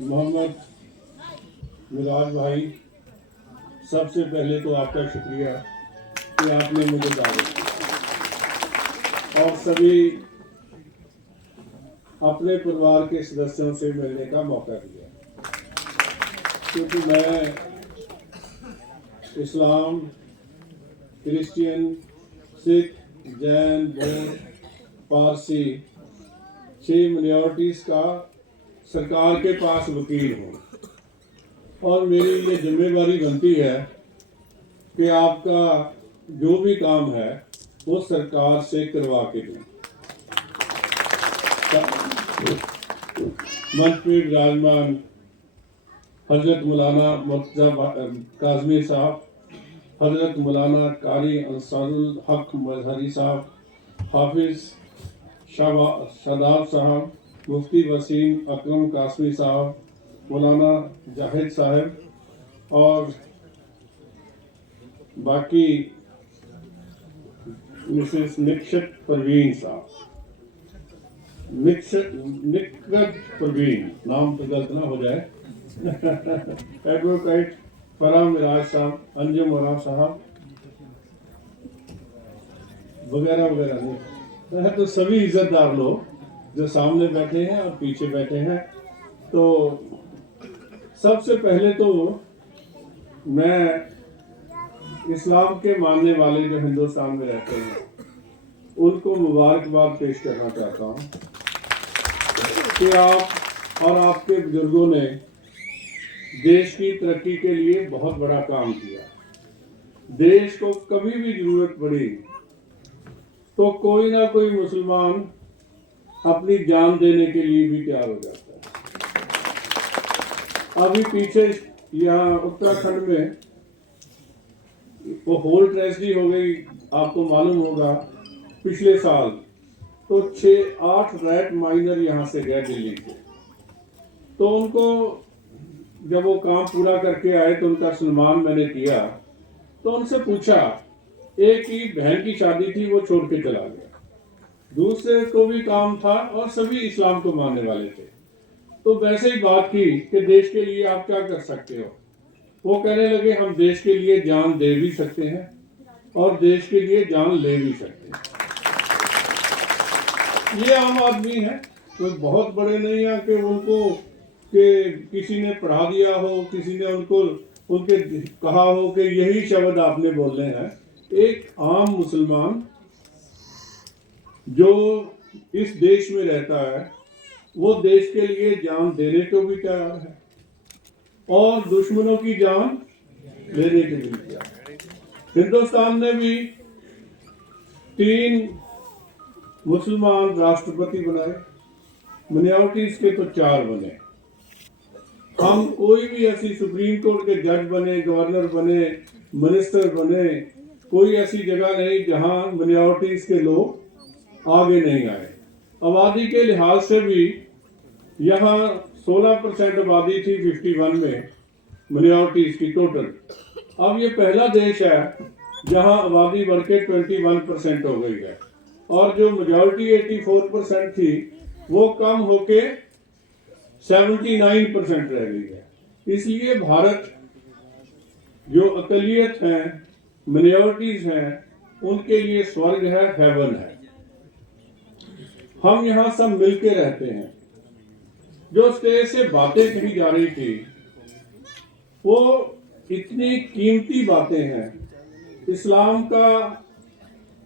मोहम्मद मिराज भाई, सबसे पहले तो आपका शुक्रिया कि आपने मुझे दावत दी और सभी अपने परिवार के सदस्यों से मिलने का मौका दिया, क्योंकि मैं इस्लाम, क्रिश्चियन, सिख, जैन, बौद्ध, पारसी 6 माइनॉरिटीज़ का सरकार के पास वकील हूँ और मेरी ये जिम्मेवारी बनती है कि आपका जो भी काम है वो सरकार से करवा के दूँ। मंच पे विराजमान हजरत मौलाना मुर्तज़ा काज़मी साहब, हजरत मौलाना कारी अंसारुल हक मजहरी साहब, हाफिज शादाब साहब, मुफ्ती वसीम अकरम कासमी साहब, मौलाना जाहिद साहब और बाकी मिसेस निक्षत परवीन साहब, निक्षत परवीन, नाम तो गलत ना हो जाए, एडवोकेट फराह मिराज साहब, अंजुम वरा साहब वगैरह वगैरह नहीं, तो सभी इज्जतदार लोग जो सामने बैठे हैं और पीछे बैठे हैं। तो सबसे पहले तो मैं इस्लाम के मानने वाले जो हिंदुस्तान में रहते हैं उनको मुबारकबाद पेश करना चाहता हूँ कि आप और आपके बुजुर्गों ने देश की तरक्की के लिए बहुत बड़ा काम किया। देश को कभी भी जरूरत पड़ी तो कोई ना कोई मुसलमान अपनी जान देने के लिए भी तैयार हो जाता है। अभी पीछे यहाँ उत्तराखंड में वो होल ट्रेजेडी हो गई, आपको मालूम होगा, पिछले साल तो 6-8 रैट माइनर यहाँ से गए दिल्ली से। तो उनको जब वो काम पूरा करके आए तो उनका सम्मान मैंने किया। तो उनसे पूछा, एक ही बहन की शादी थी, वो छोड़ के चला गया, दूसरे को भी काम था और सभी इस्लाम को मानने वाले थे। तो वैसे ही बात की कि देश के लिए आप क्या कर सकते हो। वो कहने लगे, हम देश के लिए जान दे भी सकते हैं और देश के लिए जान ले भी सकते हैं। ये आम आदमी है, कोई बहुत बड़े नहीं है कि उनको कि किसी ने पढ़ा दिया हो, किसी ने उनको उनके कहा हो कि यही शब्द आपने बोलने हैं। एक आम मुसलमान जो इस देश में रहता है वो देश के लिए जान देने को भी तैयार है और दुश्मनों की जान लेने के लिए तैयार है। हिंदुस्तान ने भी 3 मुसलमान राष्ट्रपति बनाए, माइनॉरिटीज के तो 4 बने। हम कोई भी ऐसी सुप्रीम कोर्ट के जज बने, गवर्नर बने, मिनिस्टर बने, कोई ऐसी जगह नहीं जहां माइनॉरिटीज के लोग आगे नहीं आए। आबादी के लिहाज से भी यहाँ 16% आबादी थी 51 में माइनॉरिटीज की टोटल। अब ये पहला देश है जहाँ आबादी बढ़ के 21% हो गई है और जो मेजॉरिटी 84% थी वो कम होके 79% रह गई है। इसलिए भारत जो अकलियत हैं, माइनॉरिटीज हैं, उनके लिए स्वर्ग है, हेवन है। हम यहाँ सब मिलके रहते हैं। जो स्टेज से बातें कही जा रही थी वो इतनी कीमती बातें हैं। इस्लाम का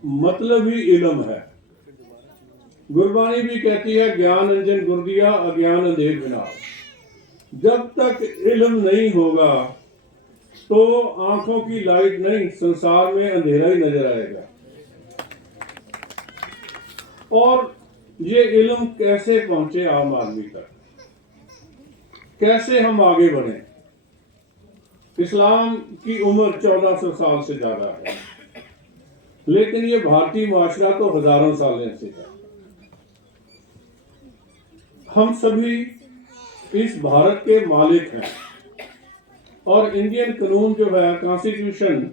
मतलब ही इल्म है। गुरबानी भी कहती है, ज्ञान अंजन गुर दिया, अज्ञान अंधेर विनाश। जब तक इल्म नहीं होगा तो आंखों की लाइट नहीं, संसार में अंधेरा ही नजर आएगा। और ये इल्म कैसे पहुंचे आम आदमी तक, कैसे हम आगे बढ़े। इस्लाम की उम्र 1400 साल से ज्यादा है, लेकिन ये भारतीय माशरा तो हजारों साल से है। हम सभी इस भारत के मालिक हैं और इंडियन कानून जो है, कॉन्स्टिट्यूशन,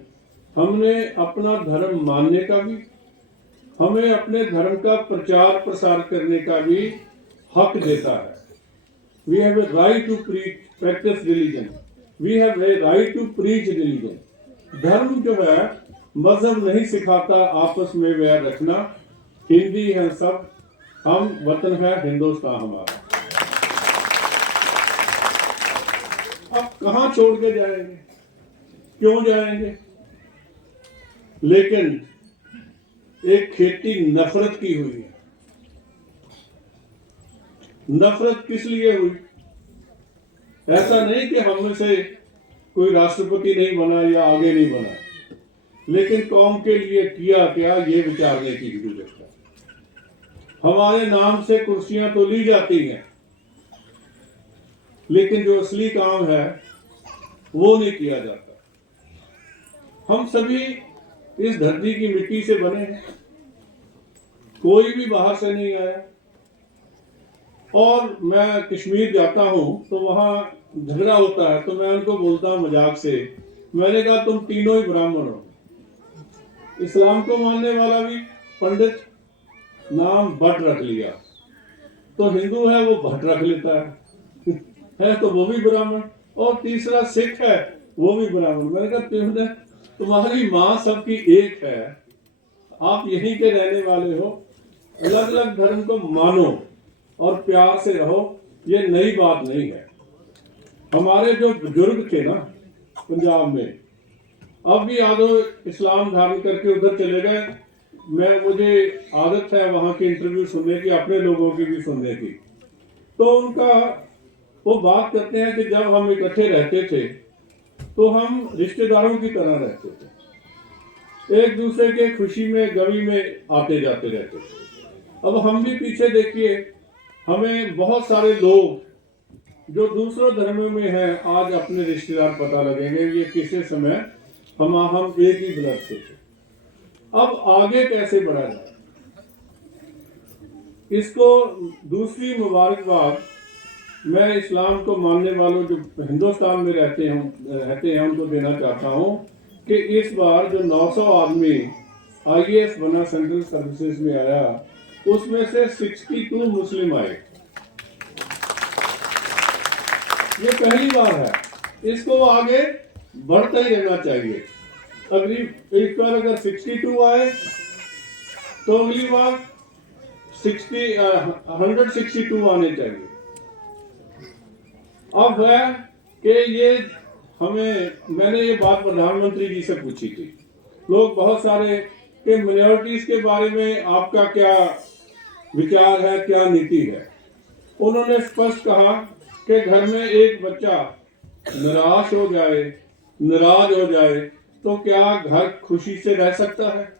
हमने अपना धर्म मानने का भी, हमें अपने धर्म का प्रचार प्रसार करने का भी हक देता है। We have a right to practice religion. We have a right to preach religion. धर्म जो है मजहब नहीं सिखाता आपस में वैर रखना। हिंदी है सब, हम वतन है हिंदुस्तान हमारा। अब कहाँ छोड़ के जाएंगे, क्यों जाएंगे? लेकिन एक खेती नफरत की हुई है। नफरत किस लिए हुई? ऐसा नहीं कि हम में से कोई राष्ट्रपति नहीं बना या आगे नहीं बना, लेकिन कौम के लिए किया क्या, ये विचारने की जरूरत है। हमारे नाम से कुर्सियां तो ली जाती हैं, लेकिन जो असली काम है वो नहीं किया जाता। हम सभी इस धरती की मिट्टी से बने हैं, कोई भी बाहर से नहीं आया। और मैं कश्मीर जाता हूं तो वहां झगड़ा होता है, तो मैं उनको बोलता हूं मजाक से, मैंने कहा तुम तीनों ही ब्राह्मण हो। इस्लाम को मानने वाला भी पंडित, नाम भट्ट रख लिया, तो हिंदू है वो भट्ट रख लेता है तो वो भी ब्राह्मण, और तीसरा सिख है वो भी ब्राह्मण। मैंने कहा तुम्हारी माँ सबकी एक है, आप यहीं के रहने वाले हो, अलग अलग धर्म को मानो और प्यार से रहो, ये नई बात नहीं है। हमारे जो बुजुर्ग थे ना पंजाब में, अब भी यादव इस्लाम धारण करके उधर चले गए। मुझे आदत है वहां की इंटरव्यू सुनने की, अपने लोगों की भी सुनने की। तो उनका वो बात करते हैं कि जब हम इकट्ठे रहते थे तो हम रिश्तेदारों की तरह रहते थे, एक दूसरे के खुशी में गमी में आते जाते रहते थे। अब हम भी पीछे देखिए, हमें बहुत सारे लोग जो दूसरों धर्मों में हैं आज अपने रिश्तेदार पता लगेंगे, ये किसी समय हम एक ही ब्लड से थे। अब आगे कैसे बढ़ा जाए, इसको दूसरी मुबारकबाद मैं इस्लाम को मानने वालों जो हिंदुस्तान में रहते हैं उनको देना चाहता हूं कि इस बार जो 900 आदमी IAS बना सेंट्रल सर्विसेज में आया, उसमें से 62 मुस्लिम आए। ये पहली बार है, इसको आगे बढ़ता ही रहना चाहिए। अगली एक बार अगर 62 आए तो अगली बार 162 आने चाहिए। अब है कि ये मैंने ये बात प्रधानमंत्री जी से पूछी थी। लोग बहुत सारे कि माइनॉरिटीज के बारे में आपका क्या विचार है, क्या नीति है। उन्होंने स्पष्ट कहा कि घर में एक बच्चा निराश हो जाए, नाराज हो जाए तो क्या घर खुशी से रह सकता है?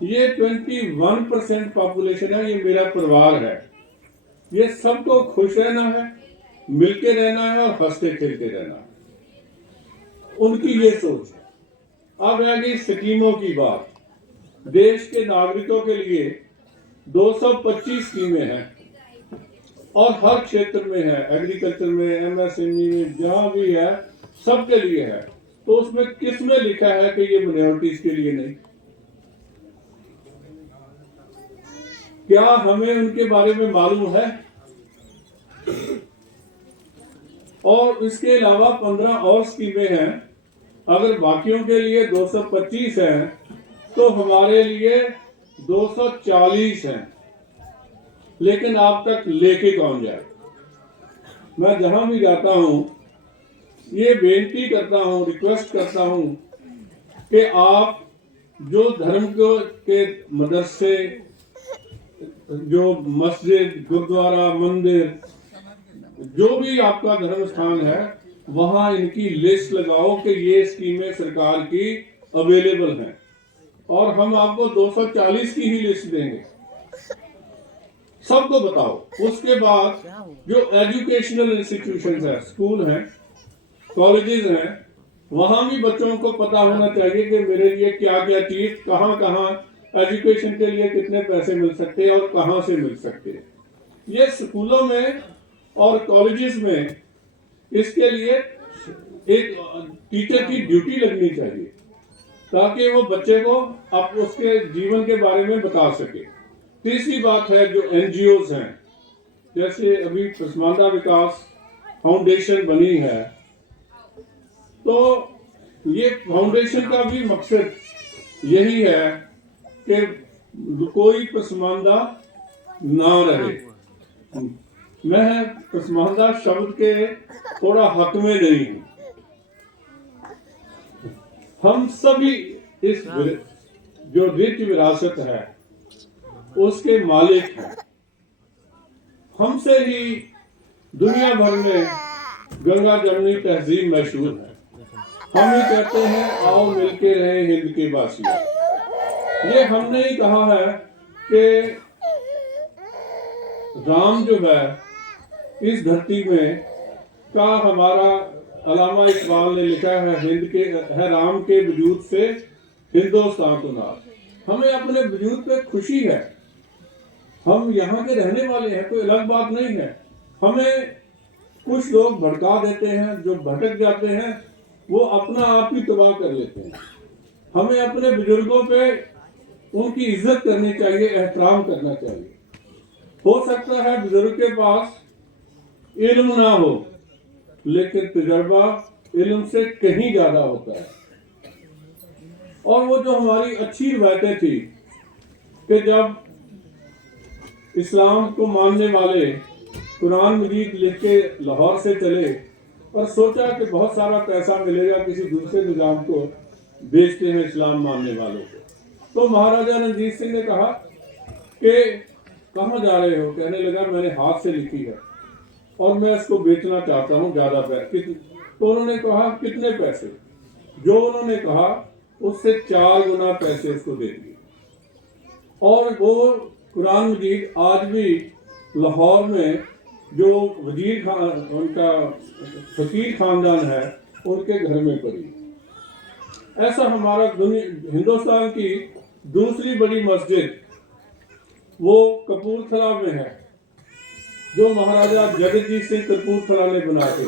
ये 21% पॉपुलेशन है, ये मेरा परिवार है, ये सबको खुश रहना है, मिलके रहना है और हंसते खेलते रहना है। उनकी ये सोच है। अब है कि स्कीमों की बात। देश के नागरिकों के लिए 225 स्कीमें हैं और हर क्षेत्र में है, एग्रीकल्चर में, MSME में, जहां भी है सबके लिए है। तो उसमें किस में लिखा है कि ये माइनॉरिटीज के लिए नहीं? क्या हमें उनके बारे में मालूम है? और इसके अलावा 15 और स्कीमें हैं। अगर बाकियों के लिए 225 हैं तो हमारे लिए 240 हैं, लेकिन आप तक लेके कौन जाए? मैं जहां भी जाता हूं ये बेनती करता हूं, रिक्वेस्ट करता हूं कि आप जो धर्म के मदरसे, जो मस्जिद, गुरुद्वारा, मंदिर, जो भी आपका धर्म स्थान है, वहां इनकी लिस्ट लगाओ कि ये स्कीमें सरकार की अवेलेबल हैं, और हम आपको 240 की ही लिस्ट देंगे। सबको बताओ। उसके बाद जो एजुकेशनल इंस्टीट्यूशंस हैं, स्कूल हैं, कॉलेजेस हैं, वहां भी बच्चों को पता होना चाहिए कि मेरे लिए क्या क्या चीज, कहां कहां एजुकेशन के लिए कितने पैसे मिल सकते हैं और कहां से मिल सकते हैं। ये स्कूलों में और कॉलेजेस में इसके लिए एक टीचर की ड्यूटी लगनी चाहिए, ताकि वो बच्चे को अब उसके जीवन के बारे में बता सके। तीसरी बात है जो NGOs हैं, जैसे अभी पसमानदा विकास फाउंडेशन बनी है, तो ये फाउंडेशन का भी मकसद यही है कि कोई पसमानदा ना रहे। मैं पसमानदा शब्द के थोड़ा हक में नहीं हूं। हम सभी इस जो रिच विरासत है उसके मालिक हैं। हमसे ही दुनिया भर में गंगा जमुनी तहजीब मशहूर है। हम ही कहते हैं आओ मिलके रहे हिंद के वासियों। ये हमने ही कहा है कि राम जो है इस धरती में का हमारा अल्लामा इकबाल ने लिखा है, हिंद के है राम के वजूद से हिंदुस्तान को नाज। हमें अपने वजूद पे खुशी है। हम यहाँ के रहने वाले हैं, कोई अलग बात नहीं है। हमें कुछ लोग भड़का देते हैं, जो भटक जाते हैं वो अपना आप ही तबाह कर लेते हैं। हमें अपने बुजुर्गों पे उनकी इज्जत करनी चाहिए, एहतराम करना चाहिए। हो सकता है बुजुर्ग के पास इल्म ना हो, लेकिन तजर्बा इल्म से कहीं ज्यादा होता है। और वो जो हमारी अच्छी रवायतें थी कि जब इस्लाम को मानने वाले कुरान मजीद लिख के लाहौर से चले और सोचा कि बहुत सारा पैसा मिलेगा किसी दूसरे निजाम को बेचते हैं इस्लाम मानने वालों को, तो महाराजा रणजीत सिंह ने कहा कि कहाँ जा रहे हो? कहने लगा मैंने हाथ से लिखी है और मैं इसको बेचना चाहता हूँ ज्यादा पैसे। तो उन्होंने कहा कितने पैसे? जो उन्होंने कहा उससे 4 गुना पैसे उसको दे दिए। और वो कुरान मजीद आज भी लाहौर में जो वजीर खान उनका फकीर खानदान है उनके घर में पड़ी। ऐसा हमारा हिंदुस्तान की दूसरी बड़ी मस्जिद वो कपूरथला में है, जो महाराजा जगजीत सिंह कपूरथला ने बनाई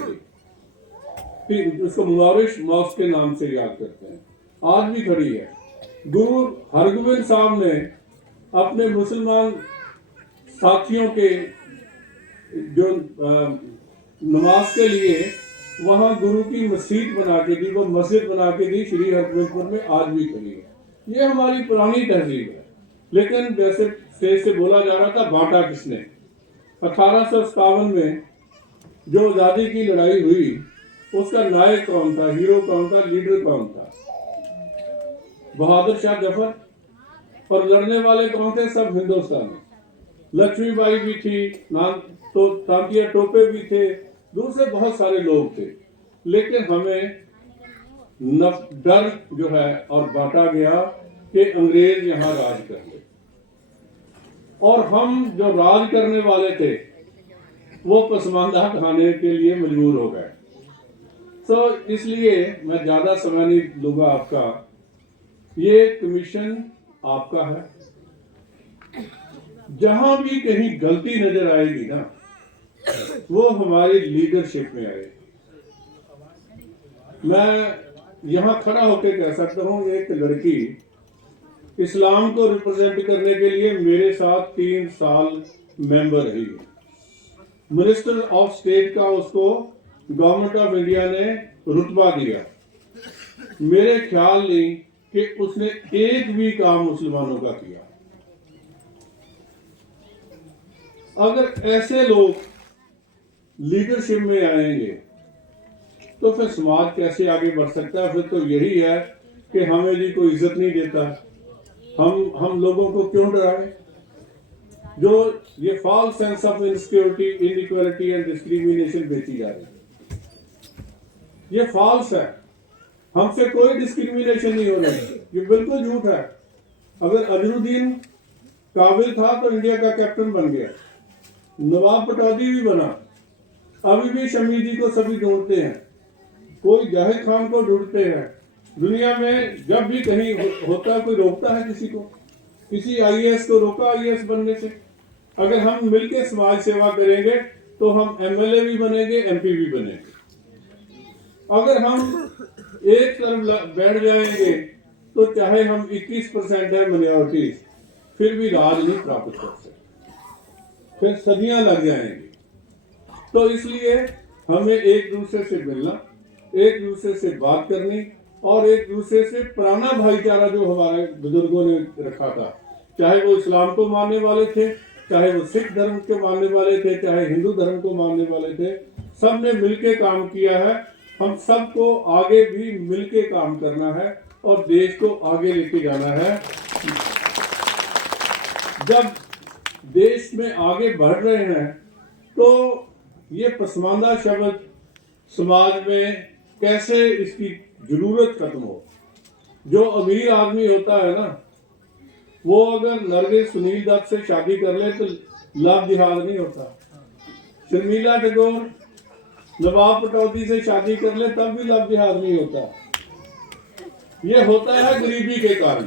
थी। उसको मुबारिश मॉस्क के नाम से याद करते हैं, आज भी खड़ी है। गुरु हरगोबिंद साहब ने अपने मुसलमान साथियों के जो नमाज के लिए वहां गुरु की मस्जिद बना के दी, वो मस्जिद बना के दी श्री हरगोबिंदपुर में, आज भी खड़ी है। ये हमारी पुरानी तहजीब है। लेकिन जैसे स्टेज से बोला जा रहा था, बांटा किसने? 1857 में जो आजादी की लड़ाई हुई उसका नायक कौन था, हीरो कौन था, लीडर कौन था? बहादुर शाह जफर। और लड़ने वाले कौन थे? सब हिंदुस्तानी। लक्ष्मीबाई भी थी, तो तांतिया टोपे भी थे, दूसरे बहुत सारे लोग थे। लेकिन हमें डर जो है और बांटा गया कि अंग्रेज यहाँ राज कर ले, और हम जो राज करने वाले थे वो पसमानदा खाने के लिए मजबूर हो गए। तो इसलिए मैं ज्यादा समय नहीं लूंगा आपका। ये कमीशन आपका है। जहां भी कहीं गलती नजर आएगी ना, वो हमारी लीडरशिप में आएगी। मैं यहां खड़ा होकर कह सकता हूं, एक लड़की इस्लाम को रिप्रेजेंट करने के लिए मेरे साथ 3 साल मेंबर रही है। मिनिस्टर ऑफ स्टेट का उसको गवर्नमेंट ऑफ इंडिया ने रुतबा दिया। मेरे ख्याल नहीं कि उसने एक भी काम मुसलमानों का किया। अगर ऐसे लोग लीडरशिप में आएंगे तो फिर समाज कैसे आगे बढ़ सकता है? फिर तो यही है कि हमें जी कोई इज्जत नहीं देता, हम लोगों को क्यों डराए? जो ये false sense of insecurity, inequality and discrimination बेची जा रही है, ये फॉल्स है। हमसे कोई डिस्क्रिमिनेशन नहीं हो रही, ये बिल्कुल झूठ है। अगर अजरुद्दीन काबिल था तो इंडिया का कैप्टन बन गया, नवाब पटौदी भी बना, अभी भी शमी जी को सभी ढूंढते हैं, कोई जाहिद खान को ढूंढते हैं। दुनिया में जब भी कहीं होता कोई रोकता है किसी को? किसी आईएएस को रोका आईएएस बनने से? अगर हम मिलकर समाज सेवा करेंगे तो हम एमएलए भी बनेंगे, एमपी भी बनेंगे। अगर हम एक तरफ बैठ जाएंगे तो चाहे हम 21% है माइनॉरिटीज, फिर भी राज नहीं प्राप्त कर सकते। फिर सदियां लग जाएंगी। तो इसलिए हमें एक दूसरे से मिलना, एक दूसरे से बात करनी और एक दूसरे से पुराना भाईचारा जो हमारे बुजुर्गों ने रखा था, चाहे वो इस्लाम को मानने वाले थे, चाहे वो सिख धर्म को मानने वाले थे, चाहे हिंदू धर्म को मानने वाले थे, सब ने मिलके काम किया है। हम सबको आगे भी मिलके काम करना है और देश को आगे लेके जाना है। जब देश में आगे बढ़ रहे हैं तो ये पसमानदा शब्द समाज में कैसे इसकी जरूरत खत्म हो। जो अमीर आदमी होता है ना, वो अगर नरगिस सुनील दत्त से शादी कर ले तो लव जिहाद नहीं होता। शर्मिला टैगोर नवाब पटौदी से शादी कर ले तब भी लव जिहाद नहीं होता। ये होता है गरीबी के कारण।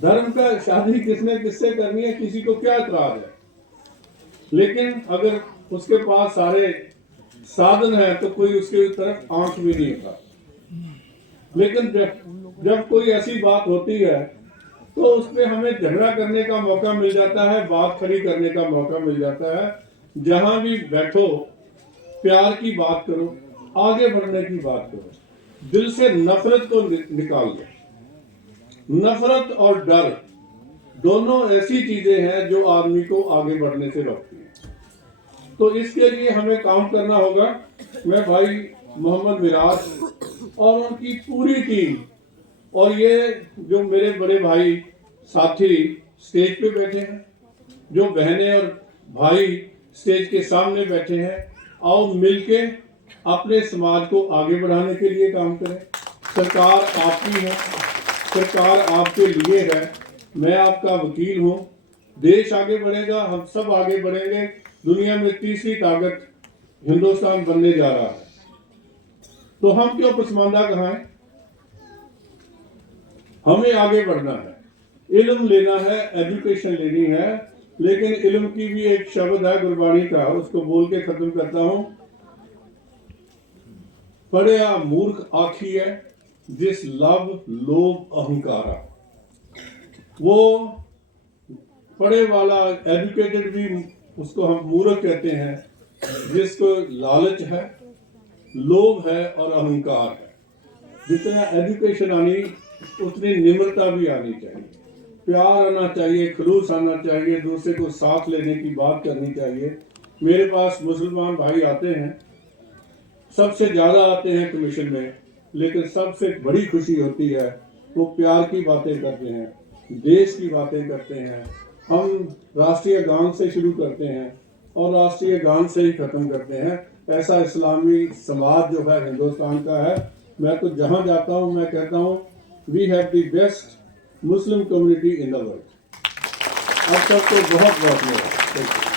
धर्म का शादी किसने किससे करनी है, किसी को क्या इतराज है, लेकिन अगर उसके पास सारे साधन है तो कोई उसके तरफ आंख भी नहीं होता। लेकिन जब कोई ऐसी बात होती है तो उसमें हमें झगड़ा करने का मौका मिल जाता है, बात खड़ी करने का मौका मिल जाता है। जहां भी बैठो प्यार की बात करो, आगे बढ़ने की बात करो, दिल से नफरत को निकाल दो। नफरत और डर दोनों ऐसी चीजें हैं जो आदमी को आगे बढ़ने से रोकती हैं। तो इसके लिए हमें काम करना होगा। मैं भाई मोहम्मद मिराज और उनकी पूरी टीम और ये जो मेरे बड़े भाई साथी स्टेज पे बैठे हैं, जो बहनें और भाई स्टेज के सामने बैठे हैं, आओ मिलके अपने समाज को आगे बढ़ाने के लिए काम करें। सरकार आपकी है, सरकार आपके लिए है, मैं आपका वकील हूँ। देश आगे बढ़ेगा, हम सब आगे बढ़ेंगे। दुनिया में तीसरी ताकत हिंदुस्तान बनने जा रहा है, तो हम क्यों पसमानदा कहाएं। हमें आगे बढ़ना है, इल्म लेना है, एजुकेशन लेनी है। लेकिन इल्म की भी एक शब्द है गुरबाणी का, उसको बोल के खत्म करता हूं। पढ़िया मूर्ख आखिए जिस लव लोभ अहंकारा। वो पढ़े वाला एजुकेटेड भी उसको हम मूर्ख कहते हैं, जिसको लालच है, लोभ है और अहंकार है। जितना एजुकेशन आनी उतनी निम्रता भी आनी चाहिए, प्यार आना चाहिए, खलूस आना चाहिए, दूसरे को साथ लेने की बात करनी चाहिए। मेरे पास मुसलमान भाई आते हैं, सबसे ज्यादा आते हैं कमीशन में, लेकिन सबसे बड़ी खुशी होती है वो प्यार की बातें करते हैं, देश की बातें करते हैं। हम राष्ट्रीय गान से शुरू करते हैं और राष्ट्रीय गान से ही खत्म करते हैं। ऐसा इस्लामी समाज जो है हिंदुस्तान का है। मैं तो जहां जाता हूं मैं कहता हूं we have the best Muslim community in the world. अब तक तो बहुत बहुत